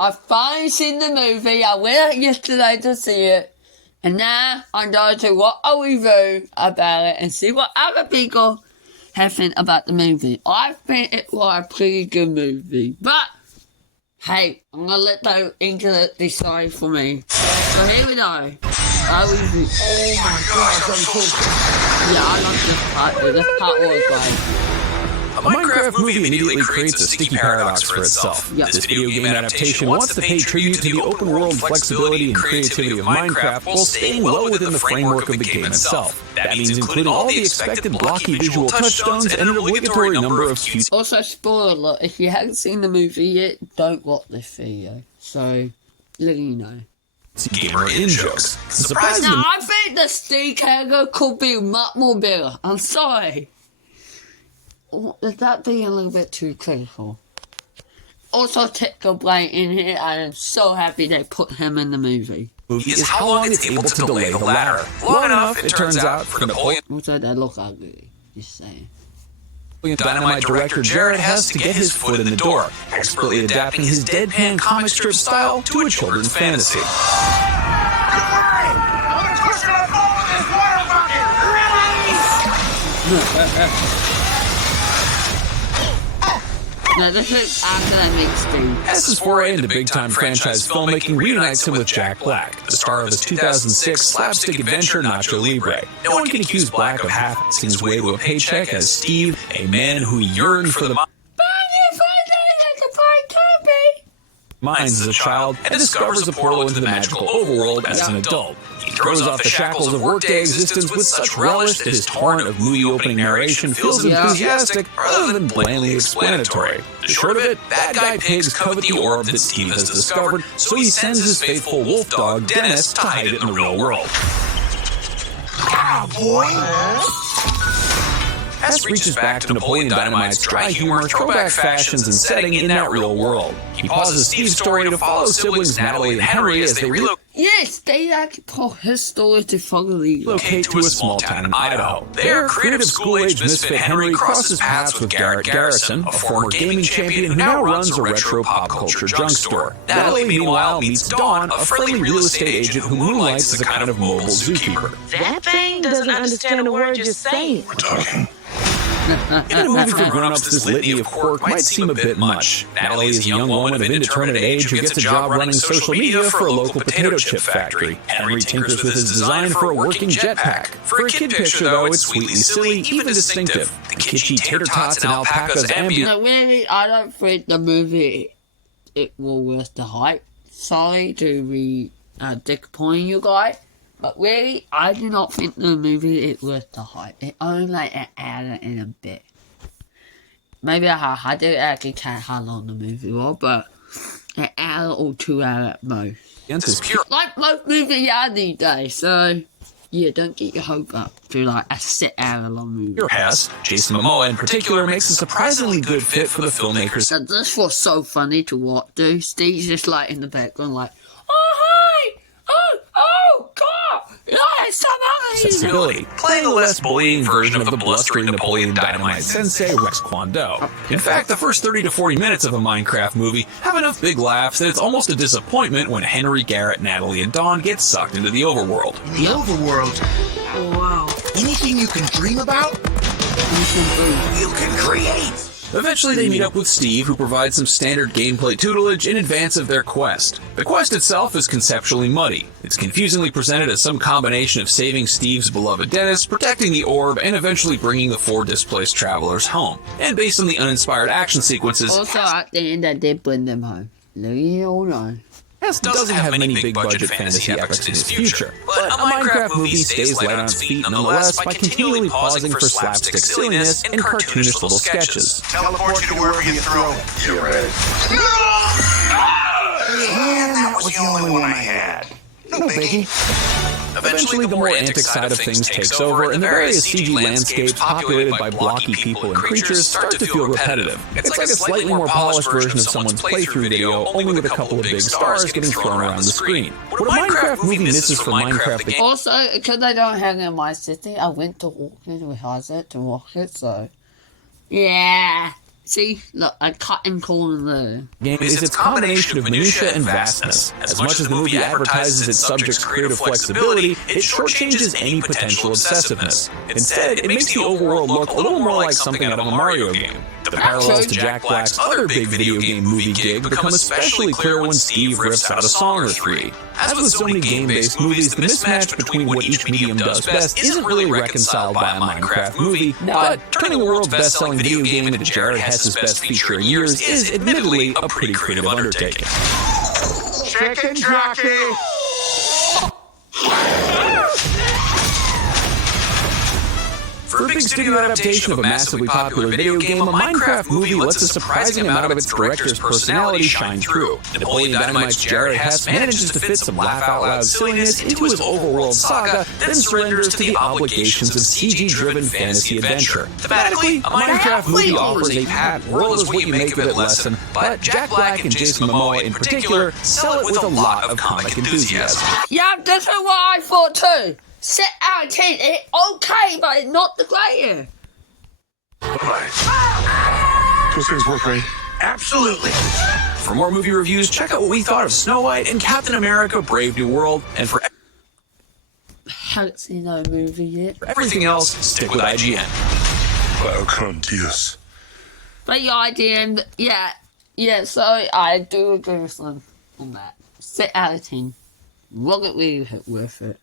I've finally seen the movie. I went out yesterday to see it. And now I'm going to watch a review about it and see what other people have think about the movie. I think it was a pretty good movie. But, hey, I'm going to let the internet decide for me. So here we go. Review. Oh my gosh, I'm so Yeah, I love this part. This part was great. A Minecraft movie immediately creates a sticky paradox for itself. Yep. This video game adaptation wants to pay tribute to the open-world flexibility and creativity of Minecraft while staying well within the framework of the game itself. That means including all the expected blocky visual touchstones and an obligatory number of cute... Also, spoiler alert, if you haven't seen the movie yet, don't watch this video. So, letting you know. gamer in-jokes. No, I think the Steve character could be much more better. I'm sorry. Is that being a little bit too critical? Also, Tickle Blade in here, I am so happy they put him in the movie. Is how long it's able to delay the ladder. Long enough, it turns out, for Napoleon Also, they look ugly. Just saying. Dynamite director Jared has to get his foot in the door, expertly adapting his deadpan comic strip style to a children's fantasy. No, this is after they make Steve. As foray into big-time franchise filmmaking reunites him with Jack Black, the star of his 2006 slapstick adventure Nacho Libre. No one can accuse Black of half-assing his way to a paycheck as Steve, a man who yearned for the mines as a child and discovers a portal into the magical overworld as an adult. He throws off the shackles of workday existence with such relish that his torrent of movie opening narration feels enthusiastic rather than blandly explanatory. The short of it, bad guy pigs covet the orb that Steve has discovered, so he sends his faithful wolf dog, Dennis, to hide it in the real world. Ah, boy! Hess reaches back to Napoleon Dynamite's dry humor, throwback fashions, and setting in that real world. He pauses Steve's story to follow siblings Natalie and Henry as they Yes, they actually put his story to relocate to a small town in Idaho. There, creative school-age misfit Henry crosses paths with Garrett Garrison, a former gaming champion who now runs a retro pop culture junk store. Natalie, meanwhile, meets Dawn, a friendly real estate agent who moonlights as a kind of mobile zookeeper. That thing doesn't understand a word you're saying. We're talking. In a movie for grown-ups, this litany of quirk might seem a bit much. Natalie is a young woman of indeterminate age who gets a job running social media for a local potato chip factory. Henry tinkers with his design for a working jetpack. For a kid picture, though, it's sweetly silly, even distinctive. The kitschy tater tots and alpacas ambient. No, really, I don't think the movie it will worth the hype. Sorry to be disappointing you guys. But really, I do not think the movie is worth the hype. It only like an hour and a bit. Maybe I did actually count how long the movie was, but an hour or 2 hours at most. Like most movies are these days, so yeah, don't get your hope up to like a 6 hour long movie. Hess, Jason Momoa in particular, makes a surprisingly good fit for the filmmakers. So this was so funny to watch, dude. Steve's just like in the background like, oh hi! Oh God! Accessibility, playing a less bullying version of the blustering Napoleon Dynamite sensei Rex Kwon Do. In fact, the first 30 to 40 minutes of a Minecraft movie have enough big laughs that it's almost a disappointment when Henry, Garrett, Natalie, and Dawn get sucked into the overworld. The overworld? Wow. Anything you can dream about? You can create! Eventually they meet up with Steve, who provides some standard gameplay tutelage in advance of their quest. The quest itself is conceptually muddy. It's confusingly presented as some combination of saving Steve's beloved Dennis, protecting the orb, and eventually bringing the 4 displaced travelers home. And based on the uninspired action sequences, also at the end I did bring them home. No, you all know. Hess doesn't have many big-budget fantasy epics in his future, but a Minecraft movie stays light on its feet nonetheless by continually pausing for slapstick silliness and cartoonish little sketches. Teleport you to wherever you throw. You're right. Man, that was the only one I had. No biggie. Eventually, the more antic side of things takes over, and the various CG landscapes populated by blocky people and creatures start to feel repetitive. It's like a slightly more polished version of someone's playthrough video, only with a couple of big stars getting thrown around the screen. What a Minecraft movie misses from Minecraft the game. Also, because I don't have it in my city, I went to Auckland with Hazard to watch it, so yeah. See, look, I cut and corner there. Game is its combination of minutia and vastness. As much as the movie advertises its subject's creative flexibility, it shortchanges any potential obsessiveness. Instead, it makes the overworld look a little more like something out of a Mario game. The parallels to Jack Black's other big video game movie gig become especially clear when Steve riffs out a song or three. As with so many game-based movies, the mismatch between what each medium does best isn't really reconciled by a Minecraft movie, but turning the world's best-selling video game into Jared Hess's best feature in years is admittedly a pretty creative undertaking. Chicken jockey! For a big studio adaptation of a massively popular video game, a Minecraft movie lets a surprising amount of its director's personality shine through. Napoleon Dynamite's Jared Hess manages to fit some laugh-out-loud silliness into his overworld saga, then surrenders to the obligations of CG-driven fantasy adventure. Thematically, a Minecraft movie offers a pat world is what you make of it lesson, but Jack Black and Jason Momoa in particular sell it with a lot of comic enthusiasm. Yeah, that's what I thought too. Set out of 10, it's okay, but it's not the greatest. Those things work, right? Absolutely. For more movie reviews, check out what we thought of Snow White and Captain America: Brave New World, and for Haven't seen that movie yet. everything else, stick with IGN. Welcome, Dios. But the idea, and yeah, so I do agree with them on that. Set out of 10. Wasn't really worth it.